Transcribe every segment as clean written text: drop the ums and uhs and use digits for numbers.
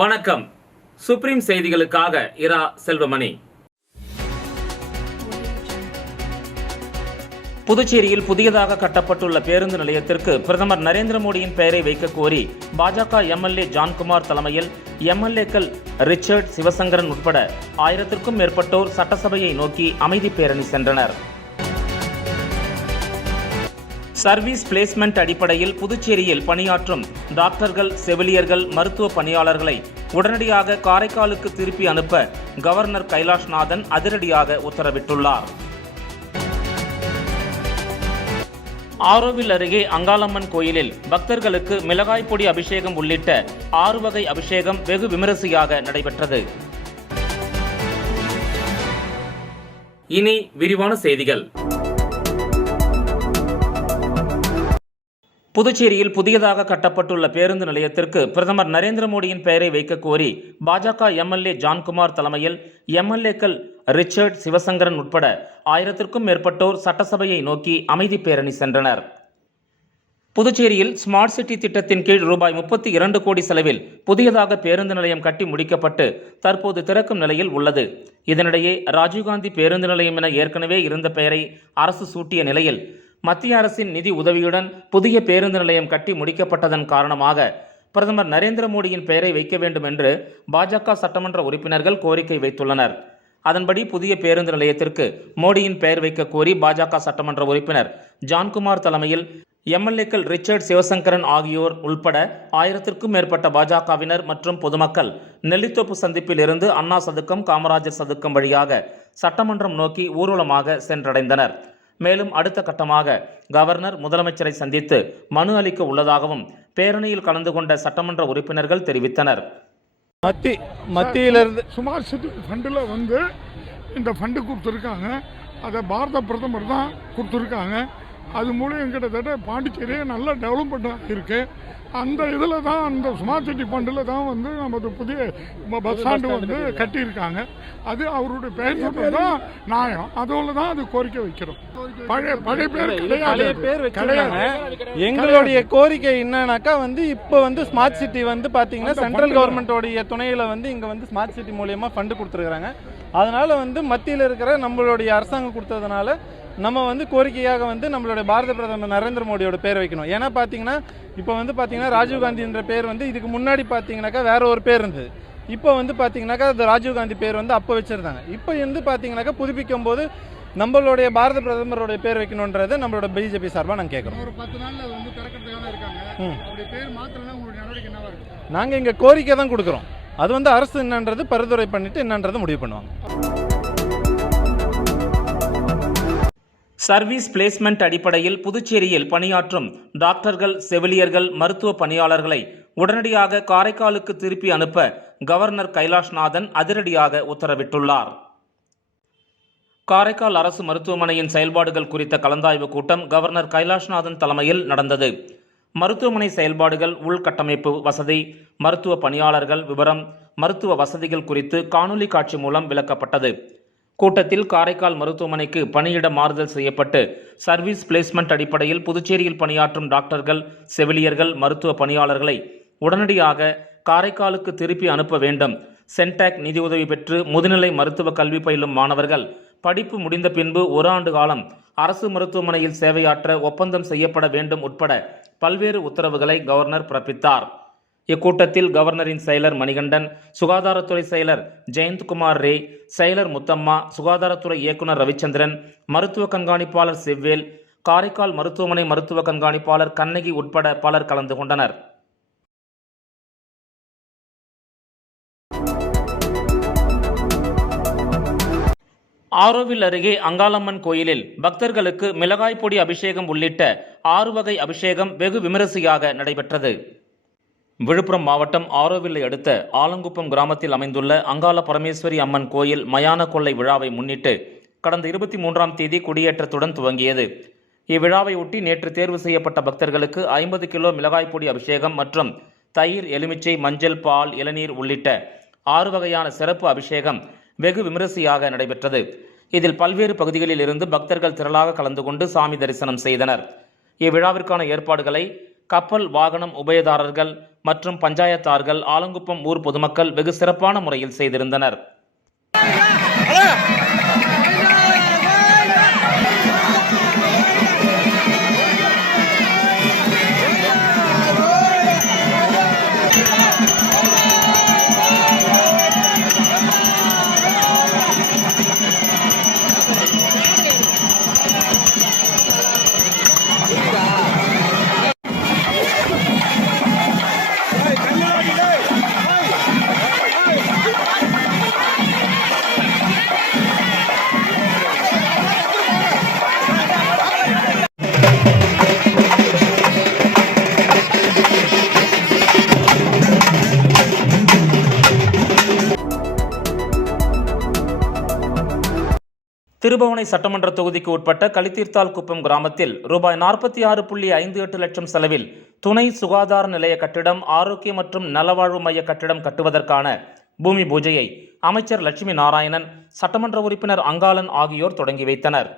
வணக்கம். சுப்ரீம் செய்திகளுக்காக இரா செல்வமணி. புதுச்சேரியில் புதியதாக கட்டப்பட்டுள்ள பேருந்து நிலையத்திற்கு பிரதமர் நரேந்திர மோடியின் பெயரை வைக்க கோரி பாஜக எம்எல்ஏ ஜான்குமார் தலைமையில் எம்எல்ஏக்கள் ரிச்சர்ட், சிவசங்கரன் உட்பட 1000க்கும் மேற்பட்டோர் சட்டசபையை நோக்கி அமைதி பேரணி சென்றனர். சர்வீஸ் பிளேஸ்மெண்ட் அடிப்படையில் புதுச்சேரியில் பணியாற்றும் டாக்டர்கள், செவிலியர்கள், மருத்துவ பணியாளர்களை உடனடியாக காரைக்காலுக்கு திருப்பி அனுப்ப கவர்னர் கைலாஷ்நாதன் அதிரடியாக உத்தரவிட்டுள்ளார். ஆரோவில் அருகே அங்காளம்மன் கோயிலில் பக்தர்களுக்கு மிளகாய் பொடி அபிஷேகம் உள்ளிட்ட 6 வகை அபிஷேகம் வெகு விமரிசையாக நடைபெற்றது. இனி விரிவான செய்திகள். புதுச்சேரியில் புதியதாக கட்டப்பட்டுள்ள பேருந்து நிலையத்திற்கு பிரதமர் நரேந்திர மோடியின் பெயரை வைக்க கோரி பாஜக எம்எல்ஏ ஜான்குமார் தலைமையில் எம்எல்ஏக்கள் ரிச்சர்ட், சிவசங்கரன் உட்பட 1000க்கும் மேற்பட்டோர் சட்டசபையை நோக்கி அமைதி பேரணி சென்றனர். புதுச்சேரியில் ஸ்மார்ட் சிட்டி திட்டத்தின் கீழ் ரூபாய் 32 கோடி செலவில் புதியதாக பேருந்து நிலையம் கட்டி முடிக்கப்பட்டு தற்போது திறக்கும் நிலையில் உள்ளது. இதனிடையே ராஜீவ்காந்தி பேருந்து நிலையம் என ஏற்கனவே இருந்த பெயரை அரசு சூட்டிய நிலையில் மத்திய அரசின் நிதி உதவியுடன் புதிய பேருந்து நிலையம் கட்டி முடிக்கப்பட்டதன் காரணமாக பிரதமர் நரேந்திர மோடியின் பெயரை வைக்க வேண்டும் என்று பாஜக சட்டமன்ற உறுப்பினர்கள் கோரிக்கை வைத்துள்ளனர். அதன்படி புதிய பேருந்து நிலையத்திற்கு மோடியின் பெயர் வைக்க கோரி பாஜக சட்டமன்ற உறுப்பினர் ஜான்குமார் தலைமையில் எம்எல்ஏக்கள் ரிச்சர்ட், சிவசங்கரன் ஆகியோர் உள்பட 1000க்கும் மேற்பட்ட பாஜகவினர் மற்றும் பொதுமக்கள் நெல்லித்தோப்பு சந்திப்பில் இருந்து அண்ணா சதுக்கம், காமராஜர் சதுக்கம் வழியாக சட்டமன்றம் நோக்கி ஊர்வலமாக சென்றடைந்தனர். மேலும் அடுத்த கட்டமாக கவர்னர், முதலமைச்சரை சந்தித்து மனு அளிக்க உள்ளதாகவும் பேரணியில் கலந்து கொண்ட சட்டமன்ற உறுப்பினர்கள் தெரிவித்தனர். மத்தியிலிருந்து ஸ்மார்ட் சிட்டி ஃபண்டில் இந்த ஃபண்டு கொடுத்துருக்காங்க. அதை பாரத பிரதமர் தான் கொடுத்துருக்காங்க. அது மூலம் கிட்டத்தட்ட பாண்டிச்சேரியை நல்லா டெவலப்மெண்ட் இருக்குது. அந்த இதில் தான் அந்த ஸ்மார்ட் சிட்டி ஃபண்டில் தான் நமது புதிய பஸ் ஸ்டாண்டு கட்டியிருக்காங்க. அது அவருடைய பெயர் சொல்றது தான் நியாயம். அதோட தான் அது கோரிக்கை வைக்கிறோம். பழைய பேர் கிடையாது. எங்களுடைய கோரிக்கை என்னன்னாக்கா இப்போ ஸ்மார்ட் சிட்டி பார்த்தீங்கன்னா சென்ட்ரல் கவர்மெண்டோடைய துணையில் இங்கே ஸ்மார்ட் சிட்டி மூலியமாக ஃபண்டு கொடுத்துருக்குறாங்க. அதனால மத்தியில் இருக்கிற நம்மளுடைய அரசாங்கம் கொடுத்ததுனால நம்ம கோரிக்கையாக நம்மளுடைய பாரத பிரதமர் நரேந்திர மோடியோட பேர் வைக்கணும். ஏன்னா பார்த்தீங்கன்னா இப்போ பார்த்தீங்கன்னா ராஜீவ்காந்தி என்ற பேர் இதுக்கு முன்னாடி பார்த்தீங்கன்னாக்கா வேற ஒரு பேர் இருந்தது. இப்போ பார்த்தீங்கன்னாக்கா அது ராஜீவ்காந்தி பேர் அப்போ வச்சிருந்தாங்க. இப்போ பார்த்தீங்கன்னாக்கா புதுப்பிக்கும் போது நம்மளுடைய பாரத பிரதமருடைய பேர் வைக்கணுன்றதை நம்மளோட பிஜேபி சார்பாக நாங்கள் கேட்குறோம். நாங்கள் இங்கே கோரிக்கை தான் கொடுக்குறோம். அது அரசு என்னன்றது பரிந்துரை பண்ணிட்டு என்னன்றதை முடிவு பண்ணுவாங்க. சர்வீஸ் பிளேஸ்மெண்ட் அடிப்படையில் புதுச்சேரியில் பணியாற்றும் டாக்டர்கள், செவிலியர்கள், மருத்துவ பணியாளர்களை உடனடியாக காரைக்காலுக்கு திருப்பி அனுப்ப கவர்னர் கைலாஷ்நாதன் அதிரடியாக உத்தரவிட்டுள்ளார். காரைக்கால் அரசு மருத்துவமனையின் செயல்பாடுகள் குறித்த கலந்தாய்வு கூட்டம் கவர்னர் கைலாஷ்நாதன் தலைமையில் நடந்தது. மருத்துவமனை செயல்பாடுகள், உள்கட்டமைப்பு வசதி, மருத்துவ பணியாளர்கள் விவரம், மருத்துவ வசதிகள் குறித்து காணொலி காட்சி மூலம் விளக்கப்பட்டது. கூட்டத்தில் காரைக்கால் மருத்துவமனைக்கு பணியிட மாறுதல் செய்யப்பட்டு சர்வீஸ் பிளேஸ்மெண்ட் அடிப்படையில் புதுச்சேரியில் பணியாற்றும் டாக்டர்கள், செவிலியர்கள், மருத்துவ பணியாளர்களை உடனடியாக காரைக்காலுக்கு திருப்பி அனுப்ப வேண்டும். சென்டாக் நிதியுதவி பெற்று முதுநிலை மருத்துவ கல்வி பயிலும் மாணவர்கள் படிப்பு முடிந்த பின்பு 1 ஆண்டு காலம் அரசு மருத்துவமனையில் சேவையாற்ற ஒப்பந்தம் செய்யப்பட வேண்டும் உட்பட பல்வேறு உத்தரவுகளை கவர்னர் பிறப்பித்தார். இக்கூட்டத்தில் கவர்னரின் செயலர் மணிகண்டன், சுகாதாரத்துறை செயலர் ஜெயந்த்குமார் ரே, செயலர் முத்தம்மா, சுகாதாரத்துறை இயக்குனர் ரவிச்சந்திரன், மருத்துவ கண்காணிப்பாளர் செவ்வேல், காரைக்கால் மருத்துவமனை மருத்துவ கண்காணிப்பாளர் கண்ணகி உட்பட பலர் கலந்து கொண்டனர். ஆரோவில் அருகே அங்காளம்மன் கோயிலில் பக்தர்களுக்கு மிளகாய் பொடி அபிஷேகம் உள்ளிட்ட 6 வகை அபிஷேகம் வெகு விமரிசையாக நடைபெற்றது. விழுப்புரம் மாவட்டம் ஆரோவில்லை அடுத்த ஆலங்குப்பம் கிராமத்தில் அமைந்துள்ள அங்காள பரமேஸ்வரி அம்மன் கோயில் மயான கொள்ளை விழாவை முன்னிட்டு கடந்த 23ஆம் தேதி கொடியேற்றத்துடன் துவங்கியது. இவ்விழாவை ஒட்டி நேற்று தேர்வு செய்யப்பட்ட பக்தர்களுக்கு 50 கிலோ மிளகாய் பொடி அபிஷேகம் மற்றும் தயிர், எலுமிச்சை, மஞ்சள், பால், இளநீர் உள்ளிட்ட 6 வகையான சிறப்பு அபிஷேகம் வெகு விமரிசையாக நடைபெற்றது. இதில் பல்வேறு பகுதிகளில் இருந்து பக்தர்கள் திரளாக கலந்து கொண்டு சாமி தரிசனம் செய்தனர். இவ்விழாவிற்கான ஏற்பாடுகளை கப்பல் வாகனம் உபயதாரர்கள் மற்றும் பஞ்சாயத்தார்கள், ஆலங்குப்பம் ஊர் பொதுமக்கள் வெகு சிறப்பான முறையில் செய்திருந்தனர். திருபுவனை சட்டமன்ற தொகுதிக்கு உட்பட்ட களித்தீர்த்தால் குப்பம் கிராமத்தில் ரூபாய் 46.58 லட்சம் செலவில் துணை சுகாதார நிலைய கட்டிடம், ஆரோக்கிய மற்றும் நலவாழ்வு மைய கட்டிடம் கட்டுவதற்கான பூமி பூஜையை அமைச்சர் லட்சுமி நாராயணன், சட்டமன்ற உறுப்பினர் அங்காளன் ஆகியோர் தொடங்கி வைத்தனர்.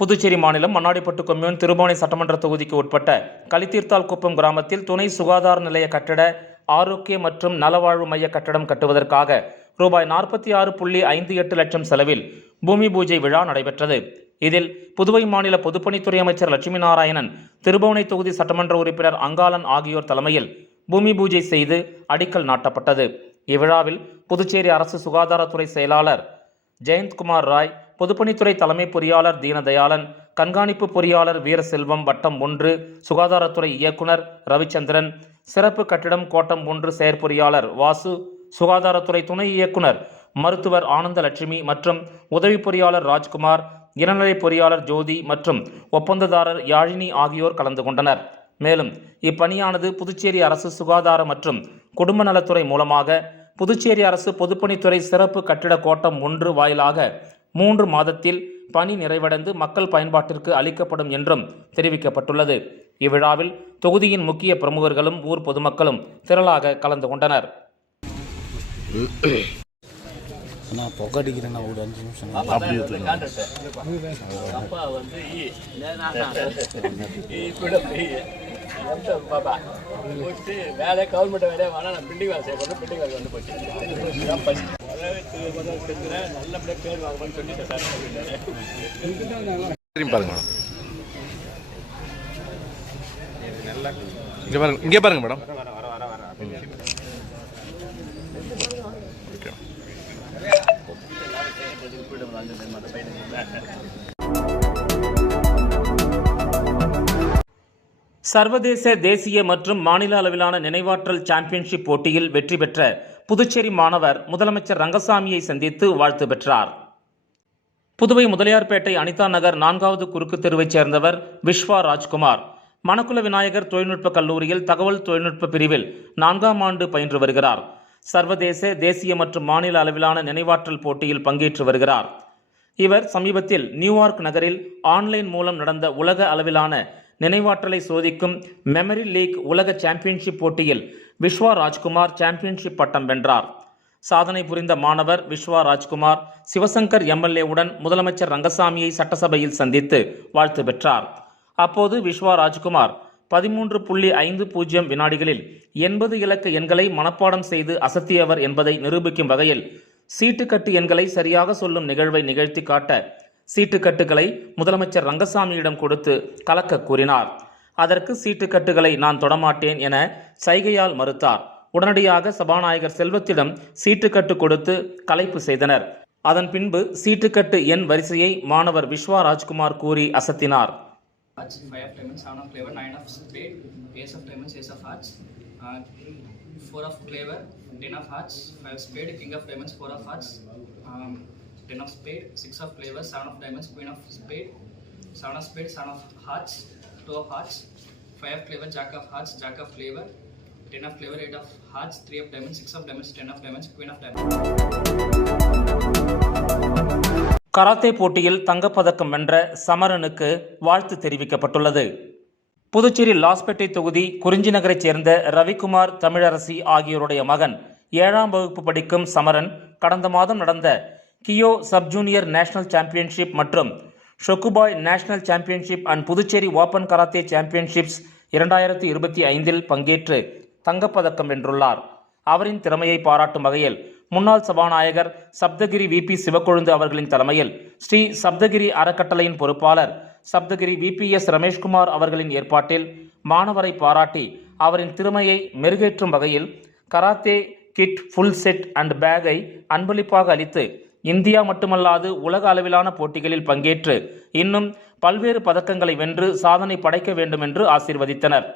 புதுச்சேரி மாநிலம் மண்ணாடிப்பட்டு கொம்யூன் திருபுவனை சட்டமன்ற தொகுதிக்கு உட்பட்ட களித்தீர்த்தால் குப்பம் கிராமத்தில் துணை சுகாதார நிலைய கட்டிட, ஆரோக்கிய மற்றும் நலவாழ்வு மைய கட்டிடம் கட்டுவதற்காக ரூபாய் 46.58 லட்சம் செலவில் பூமி பூஜை விழா நடைபெற்றது. இதில் புதுவை மாநில பொதுப்பணித்துறை அமைச்சர் லட்சுமி நாராயணன், திருபுவனை தொகுதி சட்டமன்ற உறுப்பினர் அங்காளன் ஆகியோர் தலைமையில் பூமி பூஜை செய்து அடிக்கல் நாட்டப்பட்டது. இவ்விழாவில் புதுச்சேரி அரசு சுகாதாரத்துறை செயலாளர் ஜெயந்த்குமார் ராய், பொதுப்பணித்துறை தலைமை பொறியாளர் தீனதயாளன், கண்காணிப்பு பொறியாளர் வீரசெல்வம், வட்டம் 1 சுகாதாரத்துறை இயக்குனர் ரவிச்சந்திரன், சிறப்பு கட்டிடம் கோட்டம் 1 செயற்பொறியாளர் வாசு, சுகாதாரத்துறை துணை இயக்குனர் மருத்துவர் ஆனந்தலட்சுமி மற்றும் உதவி பொறியாளர் ராஜ்குமார், இளநிலை பொறியாளர் ஜோதி மற்றும் ஒப்பந்ததாரர் யாழினி ஆகியோர் கலந்து கொண்டனர். மேலும் இப்பணியானது புதுச்சேரி அரசு சுகாதார மற்றும் குடும்ப நலத்துறை மூலமாக புதுச்சேரி அரசு பொதுப்பணித்துறை சிறப்பு கட்டிட கோட்டம் 1 வாயிலாக 3 மாதத்தில் பணி நிறைவடைந்து மக்கள் பயன்பாட்டிற்கு அளிக்கப்படும் என்றும் தெரிவிக்கப்பட்டுள்ளது. இவ்விழாவில் தொகுதியின் முக்கிய பிரமுகர்களும் ஊர் பொதுமக்களும் திரளாக கலந்து கொண்டனர். நான் புகடிக்கிறேன் ஒரு 5 நிமிஷம் அப்படி வேலை கவர்மெண்ட் வேலையை வேணா நான் பில்டிங் வேலை செய்யணும். பில்டிங் வேலை வந்து போச்சு நல்லபடியாக பேர் வாங்கணும்னு சொல்லிட்டு பாருங்க மேடம், இங்கே பாருங்க மேடம். சர்வதேச, தேசிய மற்றும் மாநில அளவிலான நினைவாற்றல் சாம்பியன்ஷிப் போட்டியில் வெற்றி பெற்ற புதுச்சேரி மாணவர் முதலமைச்சர் ரங்கசாமியை சந்தித்து வாழ்த்து பெற்றார். புதுவை முதலியார்பேட்டை அனிதா நகர் 4வது குறுக்கு தெருவைச் சேர்ந்தவர் விஸ்வா ராஜ்குமார். மணக்குள விநாயகர் தொழில்நுட்ப கல்லூரியில் தகவல் தொழில்நுட்ப பிரிவில் 4ஆம் ஆண்டு பயின்று வருகிறார். சர்வதேச, தேசிய மற்றும் மாநில அளவிலான நினைவாற்றல் போட்டியில் பங்கேற்று வருகிறார். இவர் சமீபத்தில் நியூயார்க் நகரில் ஆன்லைன் மூலம் நடந்த உலக அளவிலான நினைவாற்றலை சோதிக்கும் மெமரி லீக் உலக சாம்பியன்ஷிப் போட்டியில் விஸ்வா ராஜ்குமார் சாம்பியன்ஷிப் பட்டம் வென்றார். சாதனை புரிந்த மாணவர் விஸ்வா ராஜ்குமார் சிவசங்கர் எம்எல்ஏவுடன் முதலமைச்சர் ரங்கசாமியை சட்டசபையில் சந்தித்து வாழ்த்து பெற்றார். அப்போது விஸ்வா ராஜ்குமார் 13.50 வினாடிகளில் 80 இலக்க எண்களை மனப்பாடம் செய்து அசத்தியவர் என்பதை நிரூபிக்கும் வகையில் சீட்டுக்கட்டு எண்களை சரியாக சொல்லும் நிகழ்வை நிகழ்த்தி காட்ட சீட்டுக்கட்டுகளை முதலமைச்சர் ரங்கசாமியிடம் கொடுத்து கலக்க கூறினார். அதற்கு சீட்டுக்கட்டுகளை நான் தொடமாட்டேன் என சைகையால் மறுத்தார். உடனடியாக சபாநாயகர் செல்வத்திடம் சீட்டுக்கட்டு கொடுத்து கலைப்பு செய்தனர். அதன் பின்பு சீட்டுக்கட்டு எண் வரிசையை மாணவர் விஸ்வா ராஜ்குமார் கூறி அசத்தினார். 5 of diamonds, 7 of clever, 9 of spade, ace of diamonds, ace of hearts, 4 of clever, 10 of hearts, 5 spade, king of diamonds, 4 of hearts, 10 of spade, 6 of clever, 7 of diamonds, queen of spade, 7 of spade, 7 of hearts, 2 of hearts, 5 of clever, jack of hearts, jack of clever, 10 of clever, 8 of hearts, 3 of diamonds, 6 of diamonds, 10 of diamonds, queen of diamonds. Karate போட்டியில் தங்கப்பதக்கம் வென்ற சமரனுக்கு வாழ்த்து தெரிவிக்கப்பட்டுள்ளது. புதுச்சேரி லாஸ்பேட்டை தொகுதி குறிஞ்சி நகரைச் சேர்ந்த ரவிக்குமார், தமிழரசி ஆகியோருடைய மகன் 7ஆம் வகுப்பு படிக்கும் சமரன் கடந்த மாதம் நடந்த கியோ சப் ஜூனியர் நேஷனல் சாம்பியன்ஷிப் மற்றும் ஷொக்குபாய் national championship and Puducherry open karate championships 2025 பங்கேற்று தங்கப்பதக்கம் வென்றுள்ளார். அவரின் திறமையை பாராட்டும் வகையில் முன்னாள் சபாநாயகர் சப்தகிரி விபி சிவக்கொழுந்து அவர்களின் தலைமையில் ஸ்ரீ சப்தகிரி அறக்கட்டளையின் பொறுப்பாளர் சப்தகிரி விபிஎஸ் ரமேஷ்குமார் அவர்களின் ஏற்பாட்டில் மாணவரை பாராட்டி அவரின் திறமையை மெருகேற்றும் வகையில் karate kit full set and பேக்கை அன்பளிப்பாக அளித்து இந்தியா மட்டுமல்லாது உலக அளவிலான போட்டிகளில் பங்கேற்று இன்னும் பல்வேறு பதக்கங்களை வென்று சாதனை படைக்க வேண்டும் என்று ஆசீர்வதித்தனர்.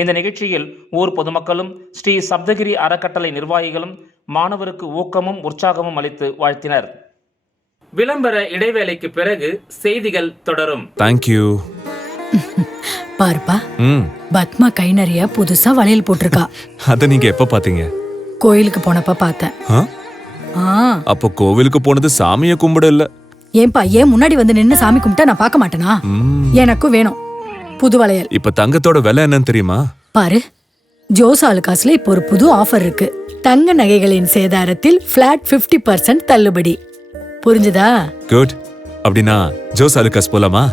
இந்த நிகழ்ச்சியில் ஊர் பொதுமக்களும் ஸ்ரீ சப்தகிரி அறக்கட்டளை நிர்வாகிகளும் மாணவருக்கு ஊக்கமும் உற்சாகமும் அளித்து வாழ்த்தினர். விளம்பர இடைவேளைக்கு பிறகு செய்திகள் தொடரும். தேங்க்யூ. பாருப்பா, பத்மா கை நிறைய புதுசா வளையல் போட்டிருக்கா. அத நீங்க எப்ப பாத்தீங்க? கோயிலுக்கு போனப்ப பார்த்தேன். அப்போ கோவிலுக்கு போனது சாமிய கும்பிட இல்ல. ஏன்பா, ஏன் முன்னாடி வந்து நின்னு சாமி கும்பிட்டா நான் பார்க்க மாட்டேனா? எனக்கும் வேணும் புது வளையல். இப்ப தங்கத்தோட விலை என்னன்னு தெரியுமா? பாரு, ஜோஸ் ஆலுகாஸ்ல இப்போ ஒரு புது ஆஃபர் இருக்கு. தங்க நகைகளின் சேதாரத்தில் பிளாட் 50% தள்ளுபடி. புரிஞ்சுதா? குட். அப்படின்னா ஜோஸ் ஆலுகாஸ் போலாமா?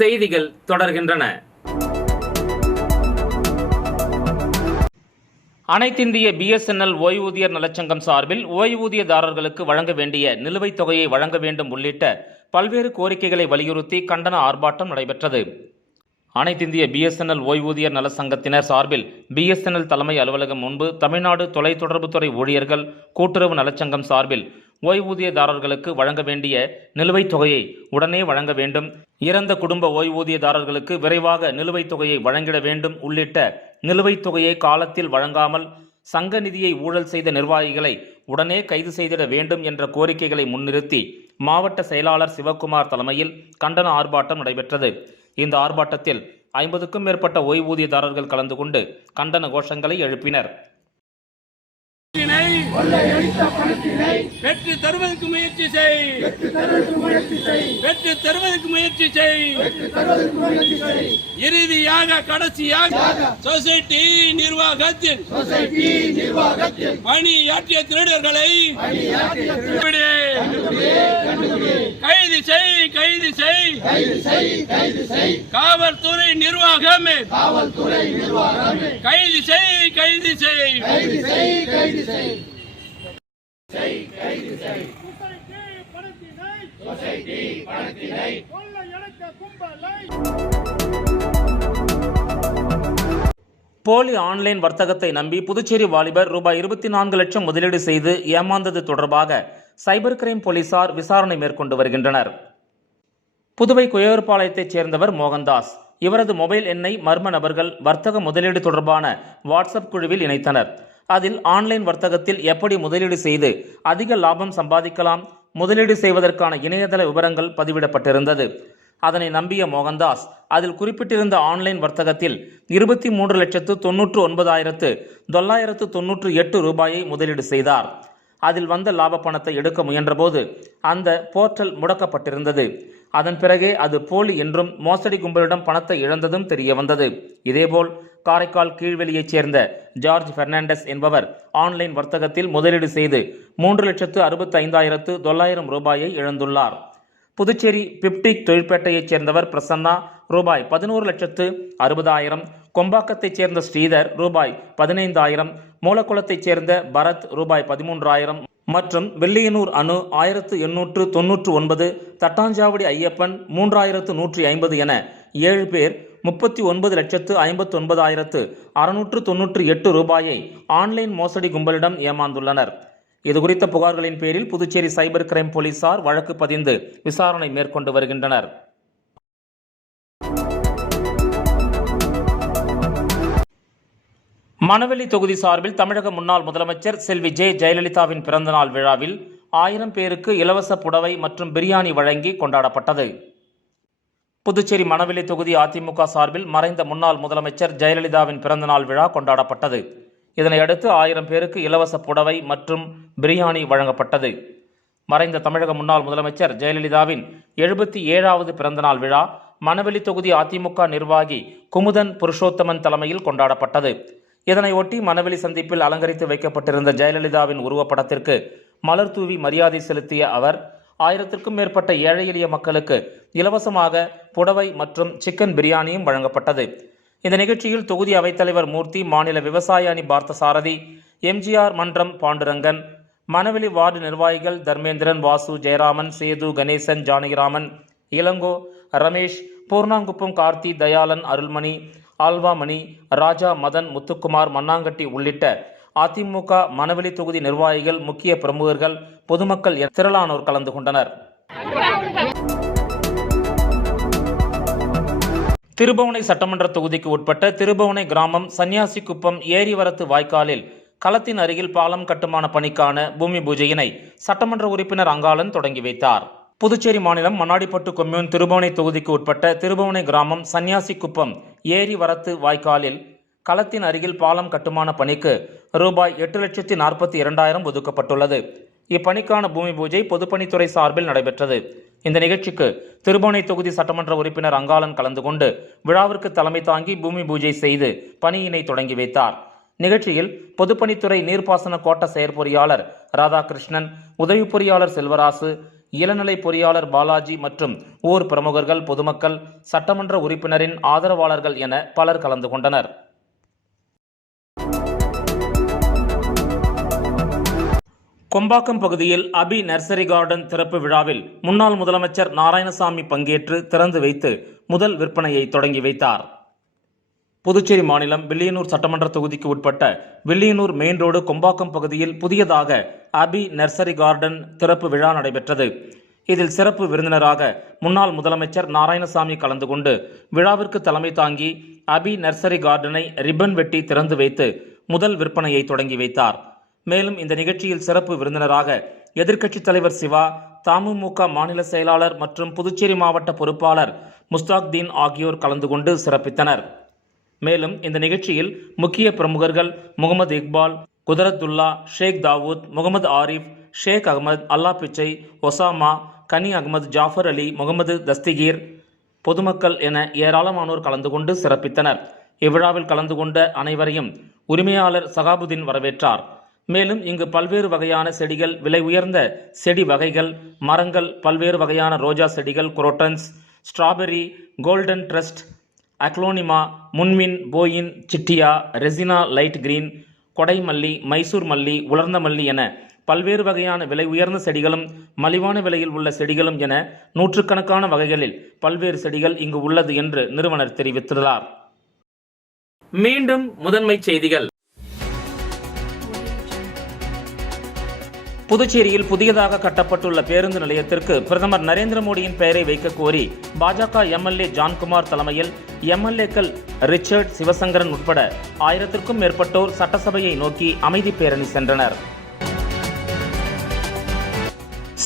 செய்திகள் தொடர்கின்றன. அனைத்திந்திய பிஎஸ்என்எல் ஓய்வூதியர் நலச்சங்கம் சார்பில் ஓய்வூதியதாரர்களுக்கு வழங்க வேண்டிய நிலுவைத் தொகையை வழங்க வேண்டும் உள்ளிட்ட பல்வேறு கோரிக்கைகளை வலியுறுத்தி கண்டன ஆர்ப்பாட்டம் நடைபெற்றது. அனைத்திந்திய பிஎஸ்என்எல் ஓய்வூதியர் நல சங்கத்தினர் சார்பில் பிஎஸ்என்எல் தலைமை அலுவலகம் முன்பு தமிழ்நாடு தொலைத்தொடர்புத்துறை ஊழியர்கள் கூட்டுறவு நலச்சங்கம் சார்பில் ஓய்வூதியதாரர்களுக்கு வழங்க வேண்டிய நிலுவைத் தொகையை உடனே வழங்க வேண்டும், இறந்த குடும்ப ஓய்வூதியதாரர்களுக்கு விரைவாக நிலுவைத் தொகையை வழங்கிட வேண்டும் உள்ளிட்ட நிலுவைத் தொகையை காலத்தில் வழங்காமல் சங்க நிதியை ஊழல் செய்த நிர்வாகிகளை உடனே கைது செய்திட வேண்டும் என்ற கோரிக்கைகளை முன்னிறுத்தி மாவட்ட செயலாளர் சிவக்குமார் தலைமையில் கண்டன ஆர்ப்பாட்டம் நடைபெற்றது. இந்த ஆர்ப்பாட்டத்தில் 50க்கும் மேற்பட்ட ஓய்வூதியதாரர்கள் கலந்து கொண்டு கண்டன கோஷங்களை எழுப்பினர். பெற்று தருவதற்கு முயற்சி செய், பெற்று தருவதற்கு முயற்சி செய். இறுதியாக கடைசியாக சொசைட்டி நிர்வாகத்தில் பணியாற்றிய திருடர்களை கைது செய், கைது செய். காவல்துறை நிர்வாகமே கைது செய், கைது செய். போலி ஆன்லைன் வர்த்தகத்தை நம்பி புதுச்சேரி வாலிபர் ரூபாய் 24 லட்சம் முதலீடு செய்து ஏமாந்தது தொடர்பாக சைபர் கிரைம் போலீசார் விசாரணை மேற்கொண்டு வருகின்றனர். புதுவை குயவர்பாளையத்தைச் சேர்ந்தவர் மோகன்தாஸ். இவரது மொபைல் எண்ணை மர்ம நபர்கள் வர்த்தக முதலீடு தொடர்பான வாட்ஸ்அப் குழுவில் இணைத்தனர். அதில் ஆன்லைன் வர்த்தகத்தில் எப்படி முதலீடு செய்து அதிக லாபம் சம்பாதிக்கலாம், முதலீடு செய்வதற்கான இணையதள விவரங்கள் பதிவிடப்பட்டிருந்தது. அதனை நம்பிய மோகன்தாஸ் அதில் குறிப்பிட்டிருந்த ஆன்லைன் வர்த்தகத்தில் 23,99,998 ரூபாயை முதலீடு செய்தார். அதில் வந்த லாப பணத்தை எடுக்க முயன்றபோது அந்த போர்ட்டல் முடக்கப்பட்டிருந்தது. அதன் பிறகே அது போலி என்றும் மோசடி கும்பலிடம் பணத்தை இழந்ததும் தெரிய வந்தது. இதேபோல் காரைக்கால் கீழ்வெளியைச் சேர்ந்த ஜார்ஜ் பெர்னாண்டஸ் என்பவர் ஆன்லைன் வர்த்தகத்தில் முதலீடு செய்து 3,65,900 ரூபாயை இழந்துள்ளார். புதுச்சேரி பிப்டிக் தொழிற்பேட்டையைச் சேர்ந்தவர் பிரசன்னா ரூபாய் 11,60,000, கொம்பாக்கத்தைச் சேர்ந்த ஸ்ரீதர் ரூபாய் 15,000, மூலக்குளத்தைச் சேர்ந்த பரத் ரூபாய் 13,000 மற்றும் வெள்ளியனூர் அணு 1,899, தட்டாஞ்சாவடி ஐயப்பன் 3,150 என 7 பேர் 39,59,698 ரூபாயை ஆன்லைன் மோசடி கும்பலிடம் ஏமாந்துள்ளனர். இதுகுறித்த புகார்களின் பேரில் புதுச்சேரி சைபர் கிரைம் போலீசார் வழக்கு பதிந்து விசாரணை மேற்கொண்டு வருகின்றனர். மணவெளி தொகுதி சார்பில் தமிழக முன்னாள் முதலமைச்சர் செல்வி ஜெ ஜெயலலிதாவின் பிறந்தநாள் விழாவில் 1000 பேருக்கு இலவச புடவை மற்றும் பிரியாணி வழங்கி கொண்டாடப்பட்டது. புதுச்சேரி மணவெளி தொகுதி அதிமுக சார்பில் மறைந்த முன்னாள் முதலமைச்சர் ஜெயலலிதாவின் பிறந்தநாள் விழா கொண்டாடப்பட்டது. இதனையடுத்து 1000 பேருக்கு இலவச புடவை மற்றும் பிரியாணி வழங்கப்பட்டது. மறைந்த தமிழக முன்னாள் முதலமைச்சர் ஜெயலலிதாவின் 77வது பிறந்தநாள் விழா மணவெளி தொகுதி அதிமுக நிர்வாகி குமுதன் புருஷோத்தமன் தலைமையில் கொண்டாடப்பட்டது. இதனையொட்டி மணவெளி சந்திப்பில் அலங்கரித்து வைக்கப்பட்டிருந்த ஜெயலலிதாவின் உருவப்படத்திற்கு மலர் தூவி மரியாதை செலுத்திய அவர் 1000க்கும் மேற்பட்ட ஏழை எளிய மக்களுக்கு இலவசமாக புடவை மற்றும் சிக்கன் பிரியாணியும் வழங்கப்பட்டது. இந்த நிகழ்ச்சியில் தொகுதி அவைத்தலைவர் மூர்த்தி, மாநில விவசாய அணி பார்த்தசாரதி, எம்ஜிஆர் மன்றம் பாண்டுரங்கன், மணவெளி வார்டு நிர்வாகிகள் தர்மேந்திரன், வாசு, ஜெயராமன், சேது, கணேசன், ஜானகிராமன், இளங்கோ, ரமேஷ், பூர்ணாங்குப்பம் கார்த்தி, தயாளன், அருள்மணி, ஆல்வாமணி, ராஜா, மதன், முத்துக்குமார், மண்ணாங்கட்டி உள்ளிட்ட அதிமுக மணவெளி தொகுதி நிர்வாகிகள், முக்கிய பிரமுகர்கள், பொதுமக்கள் என திரளானோர் கலந்து கொண்டனர். திருபுவனை சட்டமன்ற தொகுதிக்கு உட்பட்ட திருபுவனை கிராமம் சன்னியாசிக்குப்பம் ஏரிவரத்து வாய்க்காலில் களத்தின் அருகில் பாலம் கட்டுமான பணிக்கான பூமி பூஜையினை சட்டமன்ற உறுப்பினர் அங்காளன் தொடங்கி வைத்தார். புதுச்சேரி மாநிலம் மண்ணாடிப்பட்டு கொம்யூன் திருபுவனை தொகுதிக்கு உட்பட்ட திருபுவனை கிராமம் சன்னியாசிக்குப்பம் ஏரிவரத்து வாய்க்காலில் களத்தின் அருகில் பாலம் கட்டுமான பணிக்கு ரூபாய் 8,42,000 ஒதுக்கப்பட்டுள்ளது. இப்பணிக்கான பூமி பூஜை பொதுப்பணித்துறை சார்பில் நடைபெற்றது. இந்த நிகழ்ச்சிக்கு திருபுவனை தொகுதி சட்டமன்ற உறுப்பினர் அங்காளன் கலந்து கொண்டு விழாவிற்கு தலைமை தாங்கி பூமி பூஜை செய்து பணியினை தொடங்கி வைத்தார். நிகழ்ச்சியில் பொதுப்பணித்துறை நீர்ப்பாசன கோட்ட செயற்பொறியாளர் ராதாகிருஷ்ணன், உதவி பொறியாளர் செல்வராசு, இளநிலை பொறியாளர் பாலாஜி மற்றும் ஊர் பிரமுகர்கள், பொதுமக்கள், சட்டமன்ற உறுப்பினரின் ஆதரவாளர்கள் என பலர் கலந்து கொண்டனர். கொம்பாக்கம் பகுதியில் அபி நர்சரி கார்டன் திறப்பு விழாவில் முன்னாள் முதலமைச்சர் நாராயணசாமி பங்கேற்று திறந்து வைத்து முதல் விற்பனையை தொடங்கி வைத்தார். புதுச்சேரி மாநிலம் வில்லியனூர் சட்டமன்ற தொகுதிக்கு உட்பட்ட வில்லியனூர் மெயின் ரோடு கொம்பாக்கம் பகுதியில் புதியதாக அபி நர்சரி கார்டன் திறப்பு விழா நடைபெற்றது. இதில் சிறப்பு விருந்தினராக முன்னாள் முதலமைச்சர் நாராயணசாமி கலந்து கொண்டு விழாவிற்கு தலைமை தாங்கி அபி நர்சரி கார்டனை ரிப்பன் வெட்டி திறந்து வைத்து முதல் விற்பனையை தொடங்கி வைத்தார். மேலும் இந்த நிகழ்ச்சியில் சிறப்பு விருந்தினராக எதிர்க்கட்சித் தலைவர் சிவா, தமுமுக மாநில செயலாளர் மற்றும் புதுச்சேரி மாவட்ட பொறுப்பாளர் முஸ்தாக்தீன் ஆகியோர் கலந்து கொண்டு சிறப்பித்தனர். மேலும் இந்த நிகழ்ச்சியில் முக்கிய பிரமுகர்கள் முகமது இக்பால், குதரத்துல்லா, ஷேக் தாவூத், முகமது ஆரிஃப், ஷேக் அகமது, அல்லா பிச்சை, ஒசாமா, கனி அகமது, ஜாஃபர் அலி, முகமது தஸ்திகீர், பொதுமக்கள் என ஏராளமானோர் கலந்து கொண்டு சிறப்பித்தனர். இவ்விழாவில் கலந்து கொண்ட அனைவரையும் உரிமையாளர் சகாபுதீன் வரவேற்றார். மேலும் இங்கு பல்வேறு வகையான செடிகள், விலை உயர்ந்த செடி வகைகள், மரங்கள், பல்வேறு வகையான ரோஜா செடிகள், crotons, strawberry, golden trust, aglaonema, முன்மின், போயின், சிட்டியா, ரெசினா லைட் கிரீன், கொடைமல்லி, மைசூர் மல்லி, உலர்ந்த மல்லி என பல்வேறு வகையான விலை உயர்ந்த செடிகளும் மலிவான விலையில் உள்ள செடிகளும் என நூற்றுக்கணக்கான வகைகளில் பல்வேறு செடிகள் இங்கு உள்ளது என்று நிறுவனர் தெரிவித்துள்ளார். மீண்டும் முதன்மை செய்திகள். புதுச்சேரியில் புதியதாக கட்டப்பட்டுள்ள பேருந்து நிலையத்திற்கு பிரதமர் நரேந்திர மோடியின் பெயரை வைக்க கோரி பாஜக எம்எல்ஏ ஜான்குமார் தலைமையில் எம்எல்ஏக்கள் ரிச்சர்ட், சிவசங்கரன் உட்பட 1000க்கும் மேற்பட்டோர் சட்டசபையை நோக்கி அமைதி பேரணி சென்றனர்.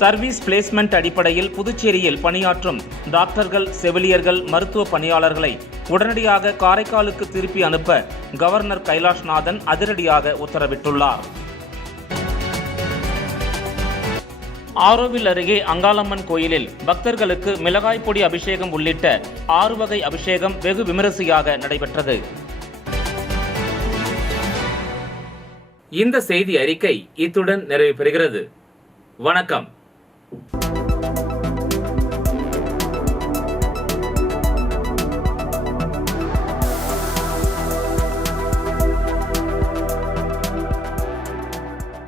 சர்வீஸ் பிளேஸ்மெண்ட் அடிப்படையில் புதுச்சேரியில் பணியாற்றும் டாக்டர்கள், செவிலியர்கள், மருத்துவ பணியாளர்களை உடனடியாக காரைக்காலுக்கு திருப்பி அனுப்ப கவர்னர் கைலாஷ்நாதன் அதிரடியாக உத்தரவிட்டுள்ளார். ஆரோவில் அருகே அங்காளம்மன் கோயிலில் பக்தர்களுக்கு மிளகாய் பொடி அபிஷேகம் உள்ளிட்ட 6 வகை அபிஷேகம் வெகு விமரிசையாக நடைபெற்றது. இந்த செய்தி அறிக்கை இத்துடன் நிறைவு பெறுகிறது. வணக்கம்.